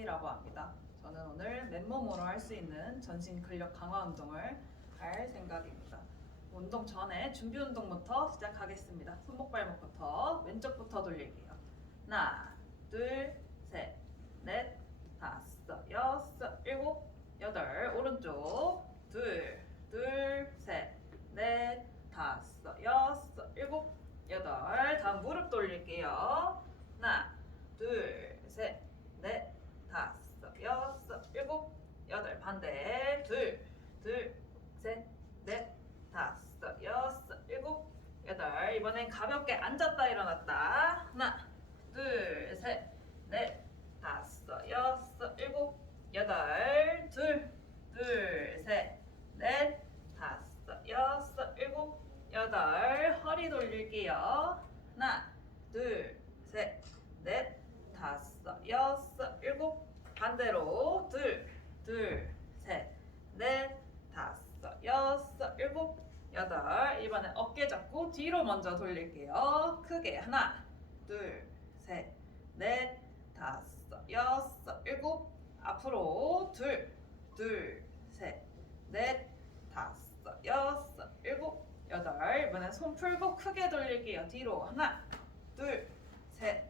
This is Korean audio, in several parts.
최소희라고 합니다. 저는 오늘 맨몸으로 할 수 있는 전신 근력 강화 운동을 할 생각입니다. 운동 전에 준비 운동부터 시작하겠습니다. 손목 발목부터 왼쪽부터 돌릴게요. 하나, 둘, 셋, 넷, 다섯, 여섯, 일곱, 여덟. 오른쪽 둘, 둘, 셋, 넷, 다섯, 여섯, 일곱, 여덟. 다음 무릎 돌릴게요. 하나, 둘, 셋, 넷, 여섯, 일곱, 여덟. 반대. 둘, 둘, 셋, 넷, 다섯, 여섯, 일곱, 여덟. 이번엔 가볍게 앉았다 일어났다. 하나, 둘, 셋, 넷, 다섯, 여섯, 일곱, 여덟. 둘, 둘, 셋, 넷, 다섯, 여섯, 일곱, 여덟. 허리 돌릴게요. 하나, 둘, 셋, 넷, 다섯, 여섯. 반대로 둘, 둘, 셋, 넷, 다섯, 여섯, 일곱, 여덟. 이번엔 어깨 잡고 뒤로 먼저 돌릴게요. 크게 하나, 둘, 셋, 넷, 다섯, 여섯, 일곱. 앞으로 둘, 둘, 셋, 넷, 다섯, 여섯, 일곱, 여덟. 이번엔 손 풀고 크게 돌릴게요. 뒤로 하나, 둘, 셋,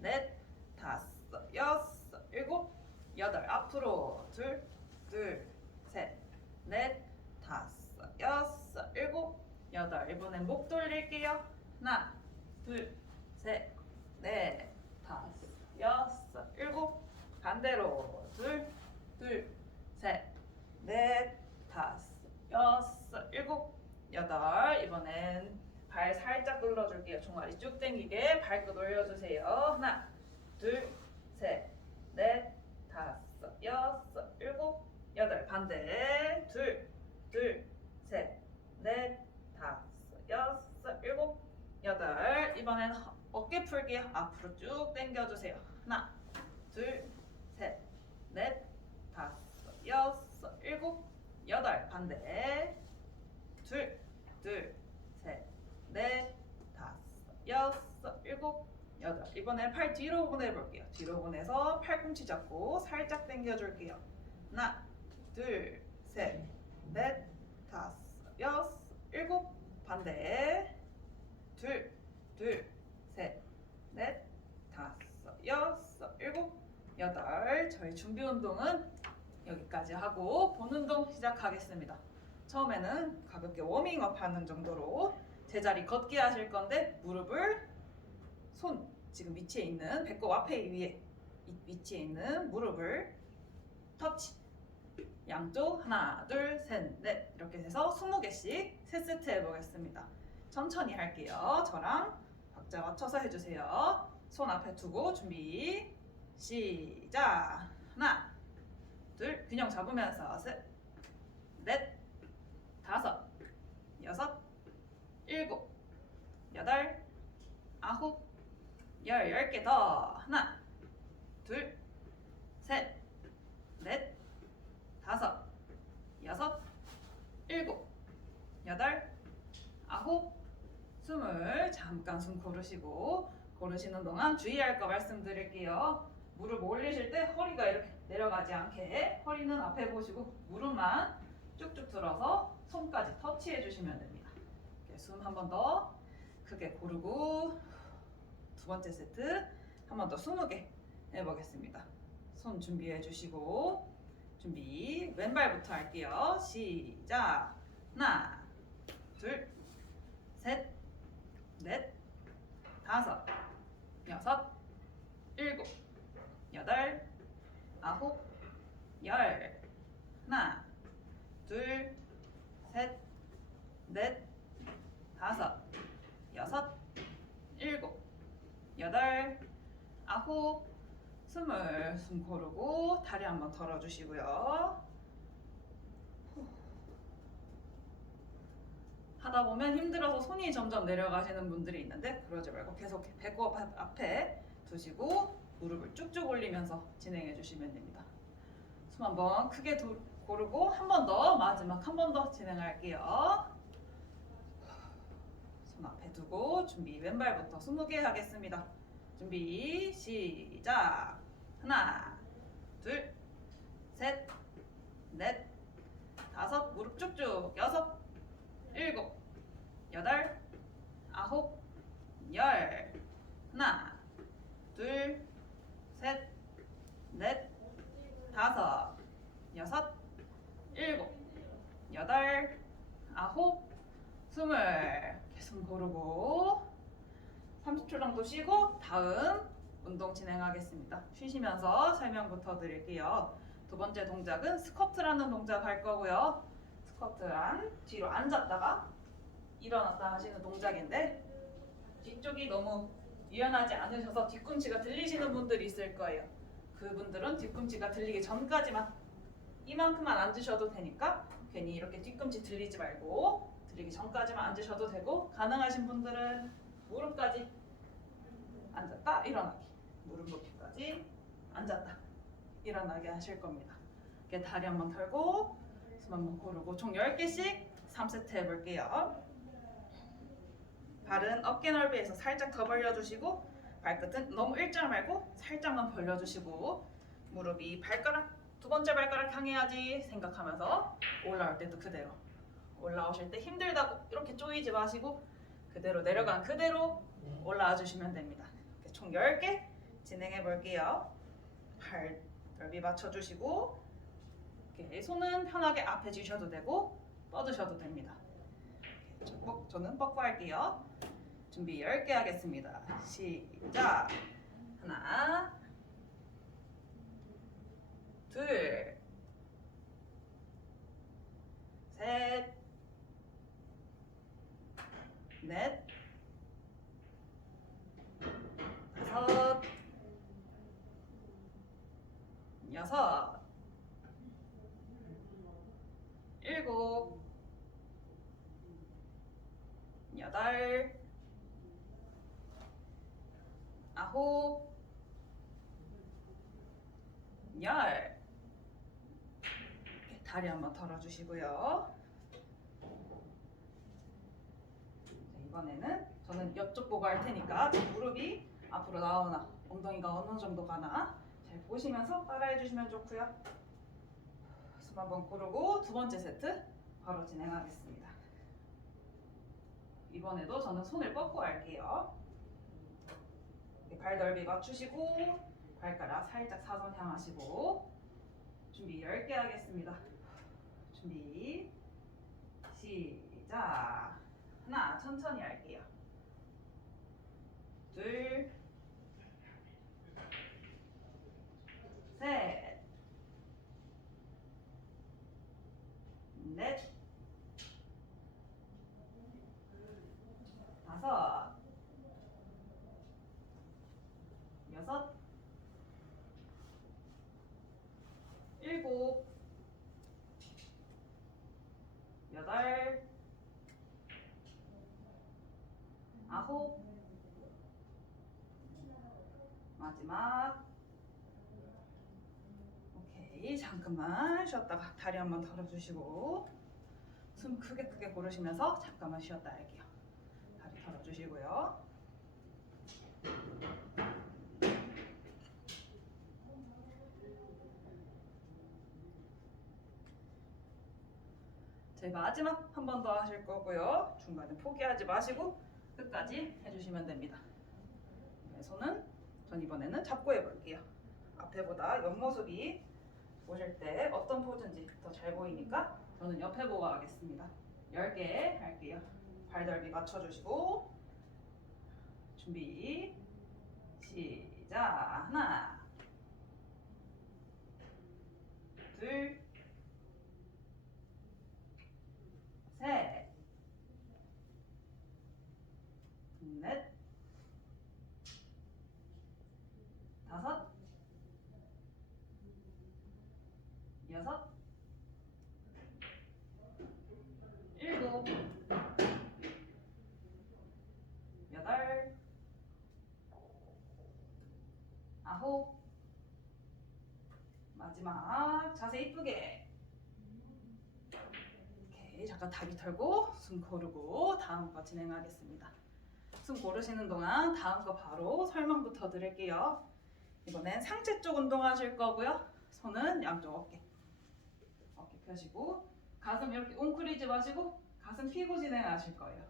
넷, 다섯, 여섯, 일곱, 여덟. 앞으로 둘, 둘, 셋, 넷, 다섯, 여섯, 일곱, 여덟. 이번엔 목 돌릴게요. 하나, 둘, 셋, 넷, 다섯, 여섯, 일곱. 반대로 둘, 둘, 셋, 넷, 다섯, 여섯, 일곱, 여덟. 이번엔 발 살짝 눌러줄게요. 종아리 쭉 당기게 발끝 올려주세요. 하나, 둘, 셋, 넷, 다섯, 여섯, 일곱, 여덟. 반대. 둘, 둘, 셋, 넷, 다섯, 여섯, 일곱, 여덟. 이번엔 허- 어깨 풀게요. 앞으로 쭉 당겨주세요. 하나, 둘, 셋, 넷, 다섯, 여섯, 일곱, 여덟. 반대. 둘, 둘, 셋, 넷, 다섯, 여섯, 일곱, 여덟. 이번에 팔 뒤로 보내볼게요. 뒤로 보내서 팔꿈치 잡고 살짝 당겨줄게요. 하나, 둘, 셋, 넷, 다섯, 여섯, 일곱. 반대. 둘, 둘, 셋, 넷, 다섯, 여섯, 일곱, 여덟. 저희 준비 운동은 여기까지 하고 본 운동 시작하겠습니다. 처음에는 가볍게 워밍업 하는 정도로 제자리 걷기 하실 건데 무릎을 손 지금 위치에 있는 배꼽 앞에 위에 이 위치에 있는 무릎을 터치. 양쪽 하나 둘셋넷. 이렇게 해서 20개씩 세 세트 해보겠습니다. 천천히 할게요. 저랑 박자 맞춰서 해주세요. 손 앞에 두고 준비. 시작. 하나 둘. 균형 잡으면서 셋 10개 더. 하나 둘셋넷 다섯 여섯 일곱 여덟 아홉 숨을 잠깐 숨 고르시고 고르시는 동안 주의할 거 말씀드릴게요. 무릎 올리실 때 허리가 이렇게 내려가지 않게 허리는 앞에 보시고 무릎만 쭉쭉 들어서 손까지 터치해 주시면 됩니다. 숨 한 번 더 크게 고르고 두 번째 세트 한 번 더 20개 해보겠습니다. 손 준비해 주시고 준비 왼발부터 할게요. 시작 하나 둘셋넷 다섯 여섯 일곱 여덟 아홉 열 하나 둘, 셋, 넷, 다섯, 일곱, 여덟, 아홉, 스물. 숨 고르고 다리 한번 덜어주시고요. 후. 하다 보면 힘들어서 손이 점점 내려가시는 분들이 있는데 그러지 말고 계속 배꼽 앞- 앞에 두시고 무릎을 쭉쭉 올리면서 진행해 주시면 됩니다. 숨 한번 크게 도, 고르고 한 번 더 마지막 한 번 더 진행할게요. 손 앞에 두고 준비 왼발부터 20개 하겠습니다. 준비 시작. 하나, 둘, 셋, 넷, 다섯, 무릎 쭉쭉, 여섯, 일곱, 여덟, 아홉, 열. 하나, 둘, 셋, 넷, 다섯, 여섯, 일곱, 여덟, 아홉, 스물. 숨 고르고 30초 정도 쉬고 다음 운동 진행하겠습니다. 쉬시면서 설명부터 드릴게요. 두 번째 동작은 스쿼트라는 동작 할 거고요. 스쿼트란 뒤로 앉았다가 일어났다 하시는 동작인데 뒤쪽이 너무 유연하지 않으셔서 뒤꿈치가 들리시는 분들이 있을 거예요. 그분들은 뒤꿈치가 들리기 전까지만 이만큼만 앉으셔도 되니까 괜히 이렇게 뒤꿈치 들리지 말고 들리기 전까지만 앉으셔도 되고 가능하신 분들은 무릎까지 앉았다 일어나기 무릎 높이까지 앉았다 일어나게 하실 겁니다. 이렇게 다리 한 번 털고 숨 한 번 고르고 총 10개씩 3세트 해볼게요. 발은 어깨 넓이에서 살짝 더 벌려주시고 발끝은 너무 일자 말고 살짝만 벌려주시고 무릎이 발가락 두 번째 발가락 향해야지 생각하면서 올라올 때도 그대로 올라오실 때 힘들다고 이렇게 쪼이지 마시고 그대로 내려간 그대로 올라와 주시면 됩니다. 총 10개 진행해 볼게요. 발 넓이 맞춰주시고 손은 편하게 앞에 주셔도 되고 뻗으셔도 됩니다. 뻗- 저는 뻗고 할게요. 준비 10개 하겠습니다. 시작! 하나 둘 셋, 넷, 다섯, 여섯, 일곱, 여덟, 아홉, 열. 다리 한번 털어주시고요. 자, 이번에는 저는 옆쪽 보고 할 테니까 제 무릎이 앞으로 나오나 엉덩이가 어느 정도 가나 잘 보시면서 따라해 주시면 좋고요. 숨 한번 고르고 두 번째 세트 바로 진행하겠습니다. 이번에도 저는 손을 뻗고 할게요. 이렇게 발 넓이 맞추시고 발가락 살짝 사선 향하시고 준비 10개 하겠습니다. 준비 시작 하나 천천히 할게요. 둘, 셋, 넷, 다섯, 여섯, 일곱, 여덟, 아홉, 마지막. 오케이, 잠깐만 쉬었다가 다리 한번 털어주시고 숨 크게 크게 고르시면서 잠깐만 쉬었다 할게요. 다리 털어주시고요. 저희 마지막 한 번 더 하실 거고요. 중간에 포기하지 마시고 끝까지 해주시면 됩니다. 네, 손은 전 이번에는 잡고 해볼게요. 앞에보다 옆모습이 보실 때 어떤 포즈인지 더 잘 보이니까 저는 옆에 보고 하겠습니다. 10개 할게요. 발 넓이 맞춰주시고. 준비. 시작. 하나. 둘. 셋, 넷, 다섯, 여섯, 일곱, 여덟, 아홉, 마지막 자세 이쁘게 오케이 잠깐 다리 털고 숨 고르고 다음 거 진행하겠습니다. 숨 고르시는 동안 다음 거 바로 설명부터 드릴게요. 이번엔 상체 쪽 운동하실 거고요. 손은 양쪽 어깨. 펴시고 가슴 이렇게 웅크리지 마시고 가슴 펴고 진행하실 거예요.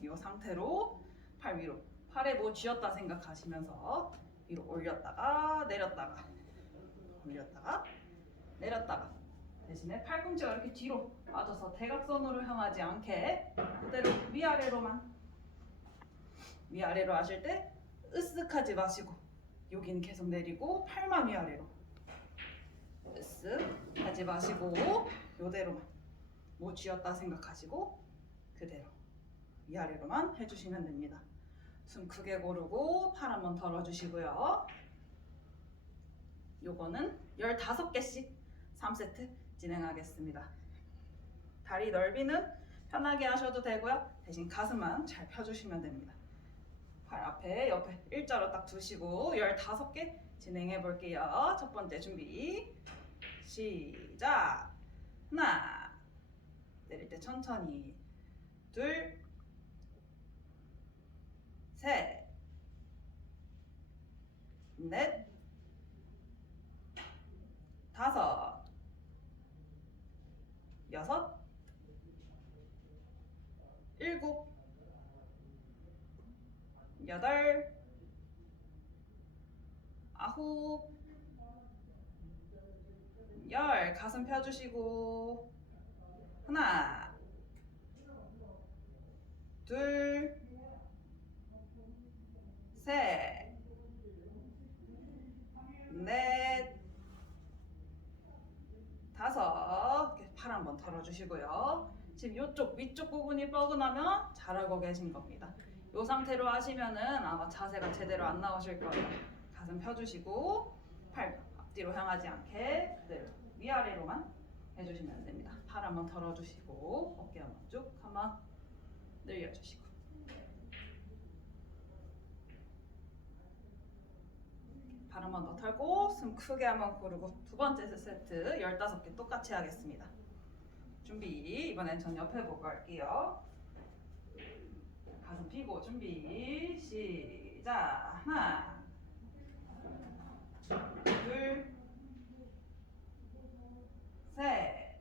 이 상태로 팔 위로. 팔에 뭐 쥐었다 생각하시면서 위로 올렸다가 내렸다가 올렸다가 내렸다가 대신에 팔꿈치가 이렇게 뒤로 빠져서 대각선으로 향하지 않게 그대로 위아래로만 위아래로 하실 때 으쓱하지 마시고 여기는 계속 내리고 팔만 위아래로 으쓱 하지 마시고 요대로만 뭐 쥐었다 생각하시고 그대로 위아래로만 해주시면 됩니다. 숨 크게 고르고 팔 한번 덜어주시고요. 요거는 15개씩 3세트 진행하겠습니다. 다리 넓이는 편하게 하셔도 되고요. 대신 가슴만 잘 펴주시면 됩니다. 팔 앞에 옆에 일자로 딱 두시고 15개 진행해 볼게요. 첫 번째 준비 시작. 하나. 내릴 때 천천히. 둘. 셋, 넷, 다섯, 여섯, 일곱, 여덟, 아홉, 열 가슴 펴주시고 하나, 둘, 셋, 넷, 다섯. 팔 한번 털어주시고요. 지금 이쪽 위쪽 부분이 뻐근하면 잘하고 계신 겁니다. 이 상태로 하시면은 아마 자세가 제대로 안 나오실 거예요. 가슴 펴주시고 팔 앞뒤로 향하지 않게 그대로 위아래로만 해주시면 됩니다. 팔 한번 털어주시고 어깨 한번 쭉 한번 늘려주시고. 발 한번 더 털고 숨 크게 한번 고르고 두 번째 세트 15개 똑같이 하겠습니다. 준비 이번엔 전 옆에 보고 할게요. 가슴 펴고 준비 시작 하나 둘 셋,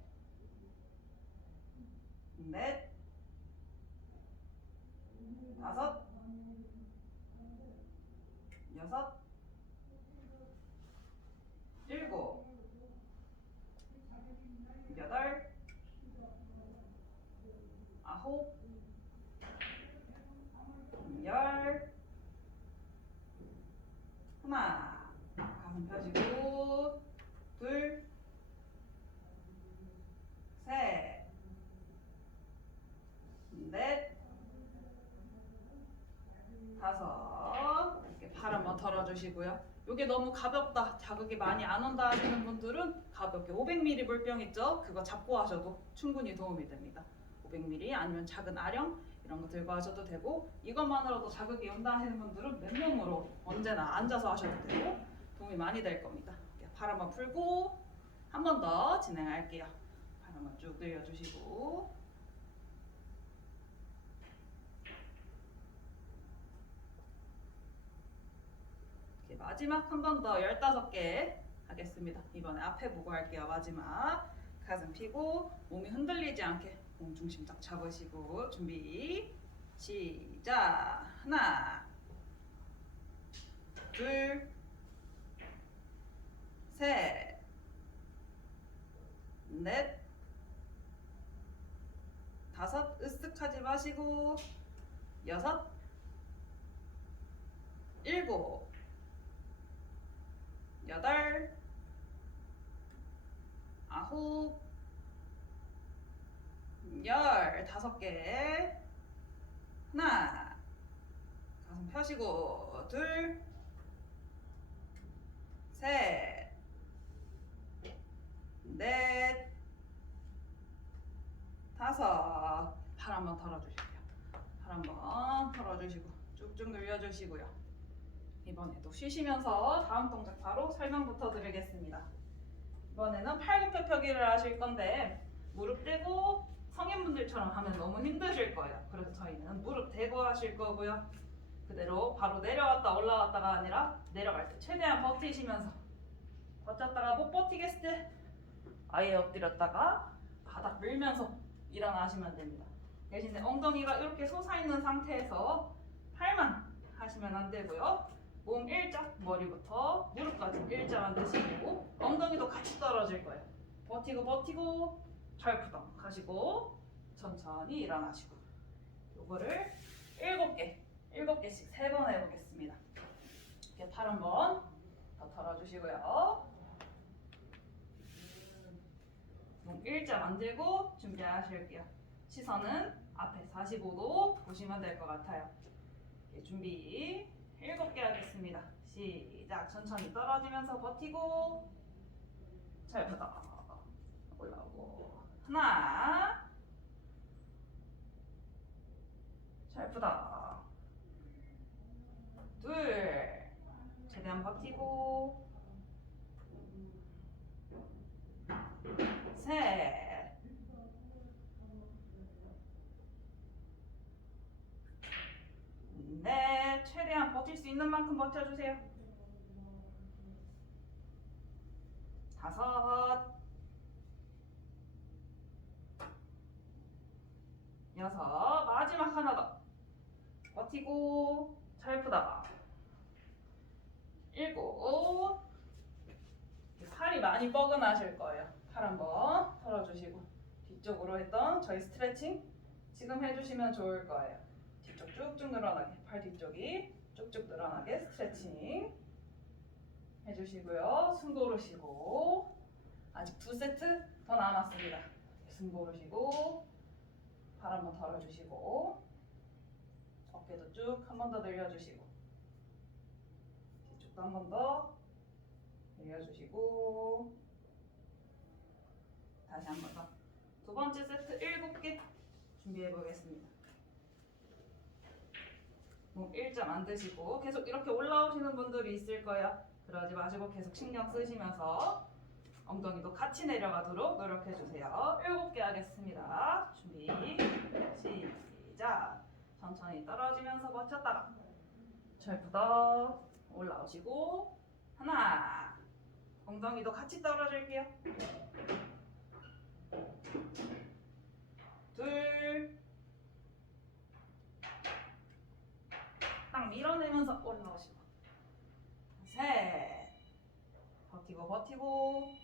넷, 다섯, 여섯, 일곱, 여덟, 아홉, 열, 하나, 가슴 펴시고, 둘, 셋, 넷, 다섯. 이렇게 팔 한번 털어주시고요. 이게 너무 가볍다, 자극이 많이 안 온다 하시는 분들은 가볍게 500ml 물병 있죠? 그거 잡고 하셔도 충분히 도움이 됩니다. 500ml 아니면 작은 아령 이런 거 들고 하셔도 되고 이것만으로도 자극이 온다 하시는 분들은 맨몸으로 언제나 앉아서 하셔도 되고 도움이 많이 될 겁니다. 팔 한번 풀고 한 번 더 진행할게요. 팔 한번 쭉 늘려주시고 이렇게 마지막 한 번더 15개 하겠습니다. 이번에 앞에 보고 할게요. 마지막. 가슴 펴고 몸이 흔들리지 않게 몸 중심 딱 잡으시고 준비. 시작. 하나. 둘. 셋, 넷, 다섯, 으쓱하지 마시고, 여섯, 일곱, 여덟, 아홉, 열, 다섯 개, 하나, 가슴 펴시고, 둘, 셋, 넷, 다섯. 팔 한번 털어주실게요. 팔 한번 털어주시고 쭉쭉 늘려주시고요. 이번에도 쉬시면서 다음 동작 바로 설명부터 드리겠습니다. 이번에는 팔굽혀 펴기를 하실 건데 무릎 대고 성인분들처럼 하면 너무 힘드실 거예요. 그래서 저희는 무릎 대고 하실 거고요. 그대로 바로 내려왔다 올라왔다가 아니라 내려갈 때 최대한 버티시면서 버텼다가 못 버티 버티겠을 때 아예 엎드렸다가 바닥 밀면서 일어나시면 됩니다. 대신에 엉덩이가 이렇게 솟아있는 상태에서 팔만 하시면 안 되고요. 몸 일자, 머리부터 무릎까지 일자 만드시고 엉덩이도 같이 떨어질 거예요. 버티고 버티고 철푸덩 하시고 천천히 일어나시고 요거를 일곱 개, 일곱 개씩 세 번 해보겠습니다. 이렇게 팔 한번 더 털어주시고요. 몸 일자 만들고 준비하실게요. 시선은 앞에 45도 보시면 될 것 같아요. 준비 일곱 개 하겠습니다. 시작. 천천히 떨어지면서 버티고 잘 푸다 올라오고 하나 잘 푸다 둘 최대한 버티고 셋 네, 최대한 버틸 수 버텨주세요. 다섯, 여섯, 마지막 하나 더. 버티고, 잘 푸다. 일곱, 팔이 많이 뻐근하실 거예요. 팔 한번 털어주시고, 뒤쪽으로 했던 저희 스트레칭 지금 해주시면 좋을 거예요. 뒤쪽 쭉쭉 늘어나게 팔 뒤쪽이 쭉쭉 늘어나게 스트레칭 해주시고요. 숨 고르시고. 아직 두 세트 더 남았습니다. 숨 고르시고 팔 한번 덜어주시고 어깨도 쭉 한 번 더 늘려주시고 뒤쪽도 한 번 더 늘려주시고 다시 한 번 더. 두 번째 세트 일곱 개 준비해 보겠습니다 뭐 일자 만드시고 계속 이렇게 올라오시는 분들이 있을 거예요. 그러지 마시고 계속 신경 쓰시면서 엉덩이도 같이 내려가도록 노력해 주세요. 일곱 개 하겠습니다. 준비 시작. 천천히 떨어지면서 버텼다가 철부터 올라오시고 하나 엉덩이도 같이 떨어질게요. 밀어내면서 올라오시고. 셋. 버티고 버티고.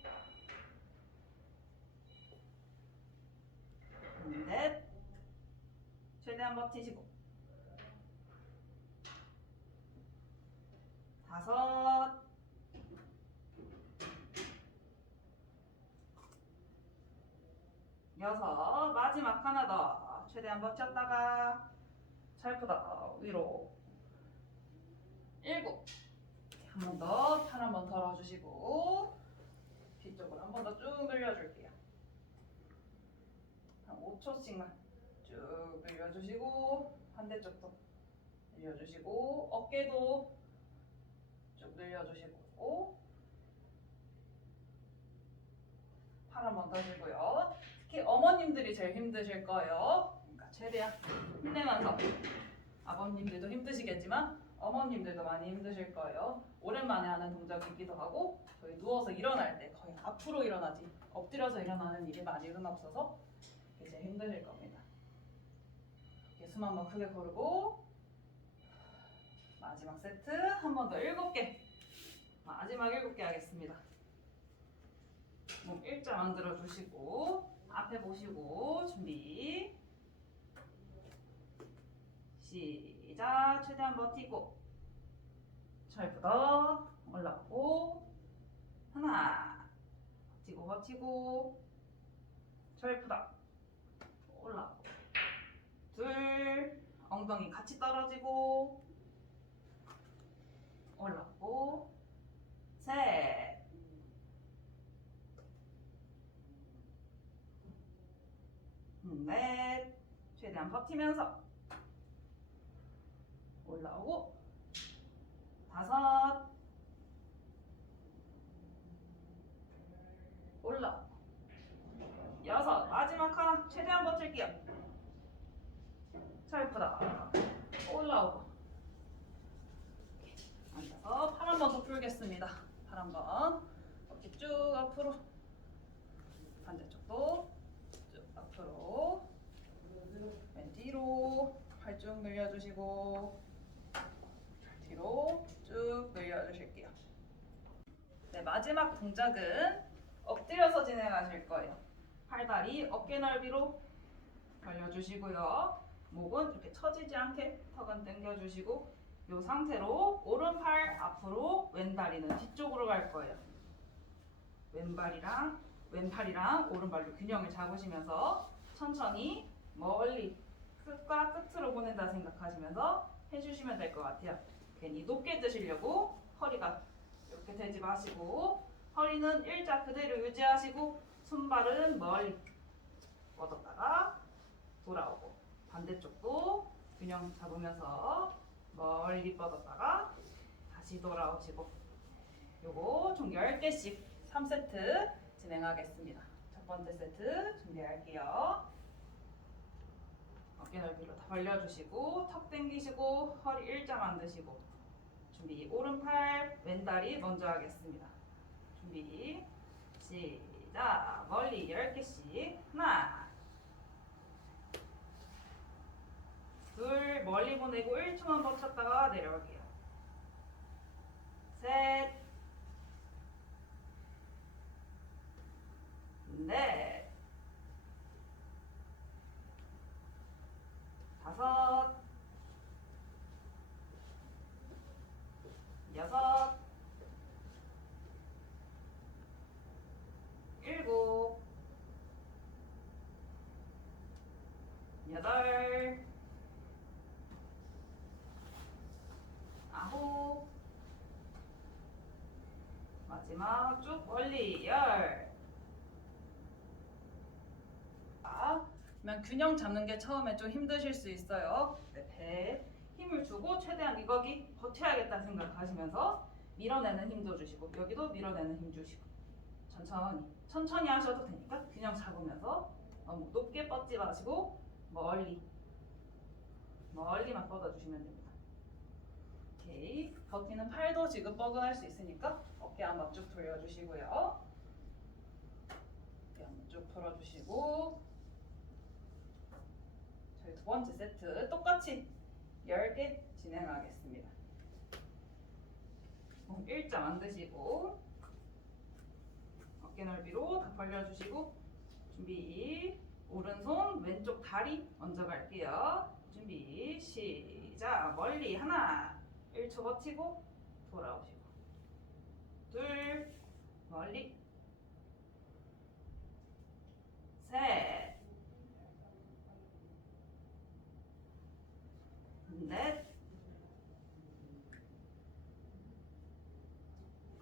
넷. 최대한 버티시고. 다섯. 여섯. 마지막 하나 더. 최대한 버텼다가 잘 푸다 위로 일곱. 한 번 더 팔 한 번 덜어주시고 뒤쪽으로 한 번 더 쭉 늘려줄게요. 한 5초씩만 쭉 늘려주시고 반대쪽도 늘려주시고 어깨도 쭉 늘려주시고 팔 한 번더 주고요. 특히 어머님들이 제일 힘드실 거예요. 그러니까 최대한 힘내면서. 아버님들도 힘드시겠지만 어머님들도 많이 힘드실 거예요. 오랜만에 하는 동작이기도 하고 저희 누워서 일어날 때 거의 앞으로 일어나지 엎드려서 일어나는 일이 많이는 없어서 이게 제일 힘드실 겁니다. 이렇게 숨 한번 크게 고르고 마지막 세트 한 번 더 일곱 개 마지막 일곱 개 하겠습니다. 몸 일자 만들어 주시고 앞에 보시고 준비 시작 최대한 버티고. 철부터 올라오고. 하나. 버티고 버티고. 철부다 올라오고. 둘. 엉덩이 같이 떨어지고. 올라오고. 셋. 넷. 최대한 버티면서 올라오고 다섯. 올라오고 여섯. 마지막 하나. 최대한 버틸게요. 잘 예쁘다. 올라오고. 앉아서 팔 한 번 더 풀겠습니다. 팔 한번. 어깨 쭉 앞으로. 반대쪽도 쭉 앞으로. 왼 뒤로. 팔 쭉 늘려주시고 뒤로 쭉 늘려주실게요. 네, 마지막 동작은 엎드려서 진행하실 거예요. 팔다리 어깨 넓이로 벌려주시고요. 목은 이렇게 처지지 않게 턱은 당겨주시고 이 상태로 오른팔 앞으로 왼다리는 뒤쪽으로 갈 거예요. 왼발이랑 왼팔이랑 오른발로 균형을 잡으시면서 천천히 멀리 끝과 끝으로 보낸다 생각하시면서 해주시면 될 것 같아요. 괜히 높게 드시려고 허리가 이렇게 되지 마시고 허리는 일자 그대로 유지하시고 손발은 멀리 뻗었다가 돌아오고 반대쪽도 균형 잡으면서 멀리 뻗었다가 다시 돌아오시고 요거 총 10개씩 3세트 진행하겠습니다. 첫 번째 세트 준비할게요. 넓이로 다 벌려주시고 턱 당기시고 허리 일자 만드시고. 준비 오른팔 왼다리 먼저 하겠습니다. 준비 시작. 멀리 10개씩. 하나. 둘 멀리 보내고 1초만 버텼다가 내려올게요. 셋, 넷, 다섯, 여섯, 일곱, 여덟, 아홉 마지막 쭉 멀리 열 자, 그러면 균형 잡는 게 처음에 좀 힘드실 수 있어요 네, 배에 힘을 주고 최대한 이거 기 버텨야겠다 생각하시면서 밀어내는 힘도 주시고 여기도 밀어내는 힘 주시고 천천히 천천히 하셔도 되니까 균형 잡으면서 너무 높게 뻗지 마시고 멀리 멀리만 뻗어주시면 됩니다 오케이. 버티는 팔도 지금 뻐근할 수 있으니까 어깨 한번 쭉 돌려주시고요. 어깨 한번 쭉 풀어주시고 두 번째 세트 똑같이 10개 진행하겠습니다. 몸 일자 만드시고 어깨 넓이로 다 벌려주시고 준비 오른손 왼쪽 다리 먼저 갈게요. 준비 시작 멀리 하나 1초 버티고 돌아오시고 둘 멀리 셋 넷,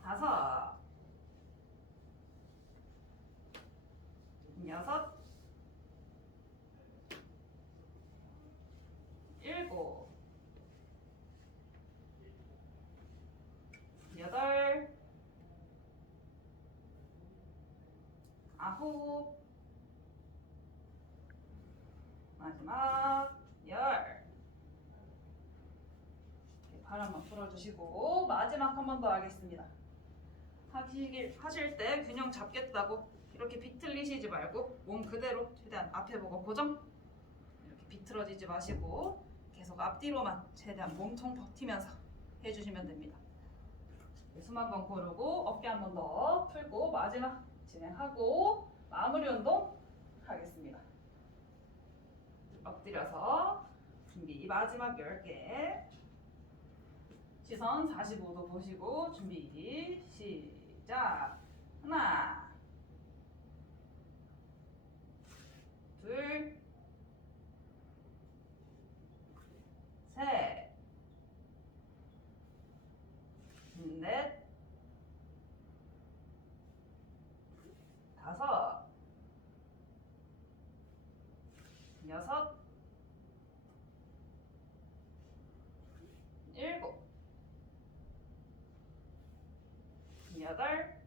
다섯, 여섯, 일곱, 여덟, 아홉, 마지막 열. 이렇게 풀어주시고 마지막 한 번 더 하겠습니다. 하시길 하실 때 균형 잡겠다고 이렇게 비틀리시지 말고 몸 그대로 최대한 앞에 보고 고정. 이렇게 비틀어지지 마시고 계속 앞뒤로만 최대한 몸통 버티면서 해주시면 됩니다. 숨 한 번 고르고 어깨 한 번 더 풀고 마지막 진행하고 마무리 운동 하겠습니다. 엎드려서 준비 마지막 10개 시선 45도 보시고 준비 시작. 하나 둘 셋, 넷, 다섯, 여섯, 일곱, 여덟,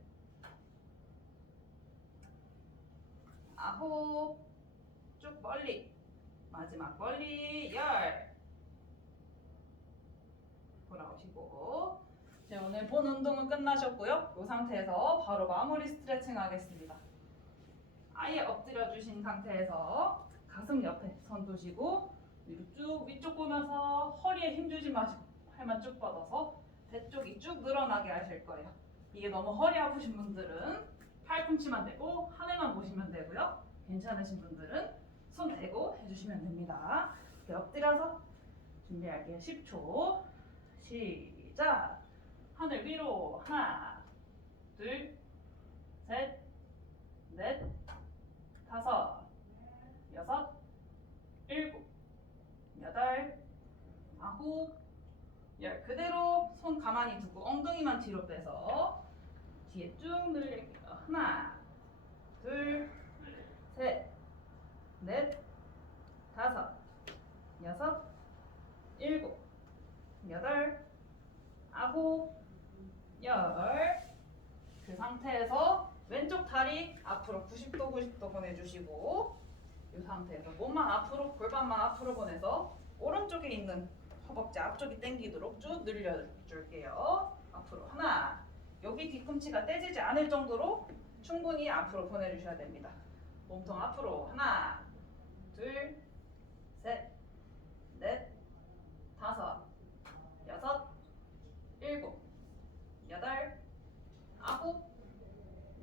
아홉, 쭉 멀리, 마지막 멀리 열. 돌아오시고 네, 오늘 본 운동은 끝나셨고요. 이 상태에서 바로 마무리 스트레칭 하겠습니다. 아예 엎드려 주신 상태에서 가슴 옆에 손 두시고 위로 쭉 위쪽 보면서 허리에 힘 주지 마시고 팔만 쭉 뻗어서 배 쪽이 쭉 늘어나게 하실 거예요. 이게 너무 허리 아프신 분들은 팔꿈치만 대고 하늘만 보시면 되고요. 괜찮으신 분들은 손 대고 해주시면 됩니다. 엎드려서 준비할게요. 10초. 시작. 하늘 위로 하나, 둘, 셋, 넷, 다섯, 여섯, 일곱, 여덟, 아홉, 열. 그대로 손 가만히 두고 엉덩이만 뒤로 빼서 뒤에 쭉 늘릴게요. 하나, 둘, 셋, 넷, 다섯, 여섯, 일곱, 여덟, 아홉, 열. 그 상태에서 왼쪽 다리 앞으로 90도 90도 보내주시고 이 상태에서 몸만 앞으로 골반만 앞으로 보내서 오른쪽에 있는 허벅지 앞쪽이 당기도록 쭉 늘려줄게요. 앞으로 하나 여기 뒤꿈치가 떼지지 않을 정도로 충분히 앞으로 보내주셔야 됩니다. 몸통 앞으로 하나 둘 셋 넷 다섯 일곱 여덟 아홉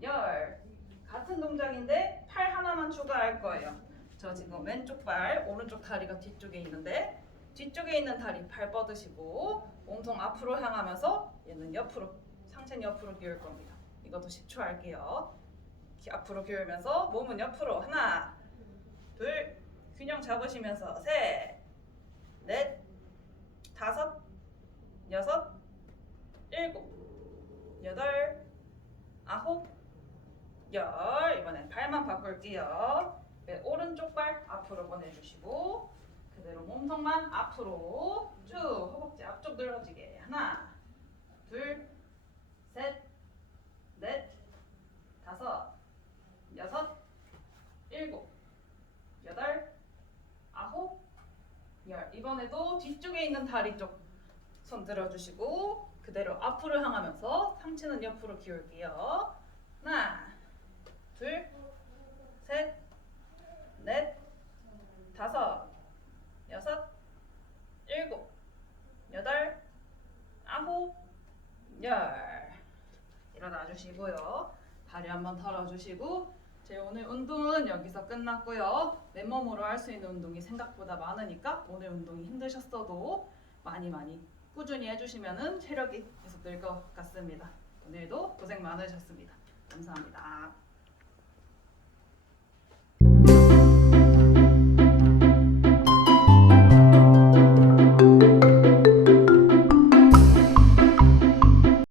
열 같은 동작인데 팔 하나만 추가할 거예요. 저 지금 왼쪽 발 오른쪽 다리가 뒤쪽에 있는데 뒤쪽에 있는 다리 팔 뻗으시고 몸통 앞으로 향하면서 얘는 옆으로 상체는 옆으로 기울 겁니다. 이것도 10초 할게요. 앞으로 기울면서 몸은 옆으로 하나 둘 균형 잡으시면서 셋 넷 다섯 여섯 일곱 여덟 아홉 열 이번엔 발만 바꿀게요. 네, 오른쪽 발 앞으로 보내주시고 그대로 몸통만 앞으로 쭉 허벅지 앞쪽 늘어지게 하나 둘셋넷 다섯 여섯 일곱 여덟 아홉 열 이번에도 뒤쪽에 있는 다리 쪽 손 들어주시고 그대로 앞으로 향하면서 상체는 옆으로 기울게요. 하나, 둘, 셋, 넷, 다섯, 여섯, 일곱, 여덟, 아홉, 열. 일어나 주시고요. 다리 한번 털어주시고 제 오늘 운동은 여기서 끝났고요. 맨몸으로 할 수 있는 운동이 생각보다 많으니까 오늘 운동이 힘드셨어도 많이 많이 꾸준히 해주시면은 체력이 계속 늘 것 같습니다. 오늘도 고생 많으셨습니다. 감사합니다.